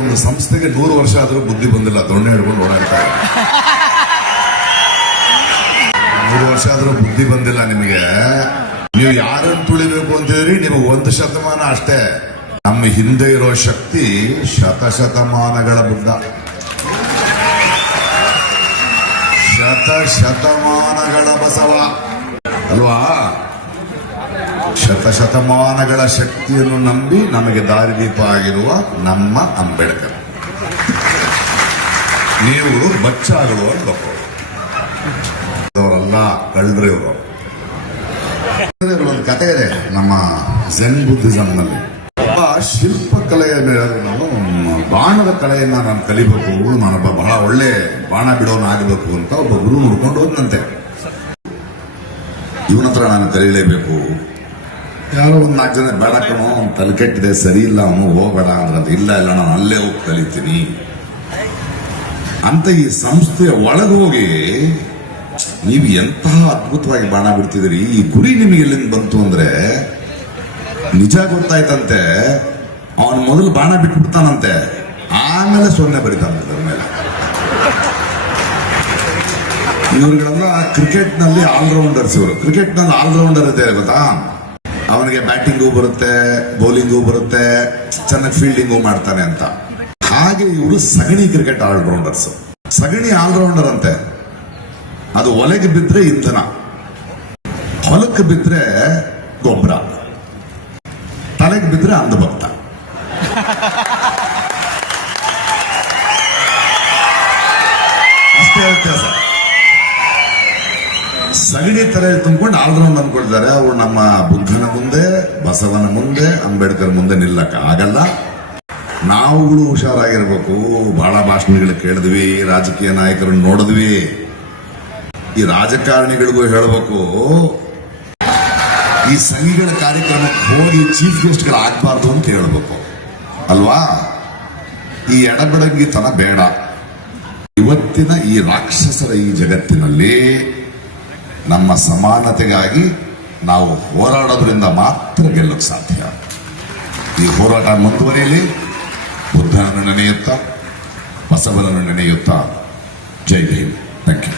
ಒಂದು ಸಂಸ್ಥೆಗೆ 100 ವರ್ಷ ಆದರೂ ಬುದ್ಧಿ ಬಂದಿಲ್ಲ, ದೊಣ್ಣೆ ಹಿಡ್ಕೊಂಡು ಓಡಾಡ್ತಾ ಇದೆ. 100 ವರ್ಷ ಆದರೂ ಬುದ್ಧಿ ಬಂದಿಲ್ಲ ನಿಮಗೆ. ನೀವು ಯಾರನ್ನು ತುಳಿಬೇಕು ಅಂತಿದ್ರಿ, ನಿಮಗೆ 1 ಶತಮಾನ ಅಷ್ಟೇ. ನಮ್ಮ ಹಿಂದೆ ಇರೋ ಶಕ್ತಿ ಶತಶತಮಾನಗಳ ಬುದ್ಧ, ಶತಶತಮಾನಗಳ ಬಸವ ಅಲ್ವಾ. ಶತಶತಮಾನಗಳ ಶಕ್ತಿಯನ್ನು ನಂಬಿ ನಮಗೆ ದಾರಿದೀಪ ಆಗಿರುವ ನಮ್ಮ ಅಂಬೇಡ್ಕರ್. ನೀವು ಬಚ್ಚಾಗಳು ಅನ್ಬೇಕು, ಅವರಲ್ಲ ಕಳ್ಳರು ಇವರು. ಒಂದು ಕಥೆ ಇದೆ ನಮ್ಮ ಝೆನ್ ಬುದ್ಧಿಸಂ ನಲ್ಲಿ. ಒಬ್ಬ ಶಿಲ್ಪಕಲೆಯ ನಾವು ಬಾಣದ ಕಲೆಯನ್ನ ನಾನು ಕಲಿಬೇಕು, ನಾನೊಬ್ಬ ಬಹಳ ಒಳ್ಳೆ ಬಾಣ ಬಿಡೋನಾಗಬೇಕು ಅಂತ ಒಬ್ಬ ಗುರು ನೋಡ್ಕೊಂಡು ಹೋದಂತೆ. ಇವನ ಹತ್ರ ನಾನು ಕಲೀಲೇಬೇಕು. ಯಾರೋ 4 ಜನ ಬೇಡ ಕಣೋ, ಅವ್ನು ತಲೆ ಕೆಟ್ಟಿದೆ, ಸರಿ ಇಲ್ಲ, ಅವನು ಹೋಗಬೇಡ ಅಂದ್ರೆ ಇಲ್ಲ ಇಲ್ಲ ನಾನು ಅಲ್ಲೇ ಹೋಗಿ ಕಲಿತೀನಿ ಅಂತ ಈ ಸಂಸ್ಥೆಯ ಒಳಗೆ ಹೋಗಿ ನೀವು ಎಂತಹ ಅದ್ಭುತವಾಗಿ ಬಾಣ ಬಿಡ್ತಿದ್ದೀರಿ, ಈ ಗುರಿ ನಿಮಗೆ ಎಲ್ಲಿಂದ ಬಂತು ಅಂದ್ರೆ ನಿಜ ಗೊತ್ತಾಯ್ತಂತೆ. ಅವನು ಮೊದಲು ಬಾಣ ಬಿಟ್ಬಿಡ್ತಾನಂತೆ, ಆಮೇಲೆ ಸೊನ್ನೆ ಬರಿತಾನಂತೆ ಅದ್ರ ಮೇಲೆ. ಇವ್ರುಗಳೆಲ್ಲ ಕ್ರಿಕೆಟ್ ನಲ್ಲಿ ಆಲ್ರೌಂಡರ್ಸ್. ಇವರು ಕ್ರಿಕೆಟ್ ನಲ್ಲಿ ಆಲ್ರೌಂಡರ್ ಇದೆ ಗೊತ್ತಾ. ಅವನಿಗೆ ಬ್ಯಾಟಿಂಗು ಬರುತ್ತೆ, ಬೌಲಿಂಗು ಬರುತ್ತೆ, ಚೆನ್ನಾಗಿ ಫೀಲ್ಡಿಂಗು ಮಾಡ್ತಾನೆ ಅಂತ. ಹಾಗೆ ಇವರು ಸಗಣಿ ಕ್ರಿಕೆಟ್ ಆಲ್ರೌಂಡರ್ಸ್. ಸಗಣಿ ಆಲ್ರೌಂಡರ್ ಅಂತೆ. ಅದು ಒಲೆಗೆ ಬಿದ್ರೆ ಇಂಧನ, ಹೊಲಕ್ಕೆ ಬಿದ್ರೆ ಗೊಬ್ಬರ, ತಲೆಗೆ ಬಿದ್ರೆ ಅಂಧಭಕ್ತ. ಅಷ್ಟೇ ವ್ಯತ್ಯಾಸ. ಸಗಣಿ ತಲೆ ತುಂಬಿಕೊಂಡು ಆಲ್ರೌಂಡ್ ಅನ್ಕೊಳ್ತಾರೆ. ಅವರು ನಮ್ಮ ಬುದ್ಧನ ಮುಂದೆ, ಬಸವನ ಮುಂದೆ, ಅಂಬೇಡ್ಕರ್ ಮುಂದೆ ನಿಲ್ಲಕ್ಕ ಆಗಲ್ಲ. ನಾವುಗಳು ಹುಷಾರಾಗಿರ್ಬೇಕು. ಬಹಳ ಭಾಷಣಗಳು ಕೇಳಿದ್ವಿ, ರಾಜಕೀಯ ನಾಯಕರನ್ನು ನೋಡಿದ್ವಿ. ಈ ರಾಜಕಾರಣಿಗಳಿಗೂ ಹೇಳಬೇಕು, ಈ ಸಂಘಿಗಳ ಕಾರ್ಯಕ್ರಮಕ್ಕೆ ಹೋಗಿ ಚೀಫ್ ಗೆಸ್ಟ್ಗಳು ಆಗ್ಬಾರ್ದು ಅಂತ ಹೇಳ್ಬೇಕು ಅಲ್ವಾ. ಈ ಎಡಬಿಡಂಗಿತನ ಬೇಡ. ಇವತ್ತಿನ ಈ ರಾಕ್ಷಸರ ಈ ಜಗತ್ತಿನಲ್ಲಿ ನಮ್ಮ ಸಮಾನತೆಗಾಗಿ ನಾವು ಹೋರಾಡೋದ್ರಿಂದ ಮಾತ್ರ ಗೆಲ್ಲಕ್ಕೆ ಸಾಧ್ಯ. ಈ ಹೋರಾಟ ಮುಂದುವರಿಯಲಿ. ಬುದ್ಧನನ್ನು ನೆನೆಯುತ್ತಾ, ಬಸವನನ್ನು ನೆನೆಯುತ್ತಾ. ಜೈ ಭೀಮ್. Thank you.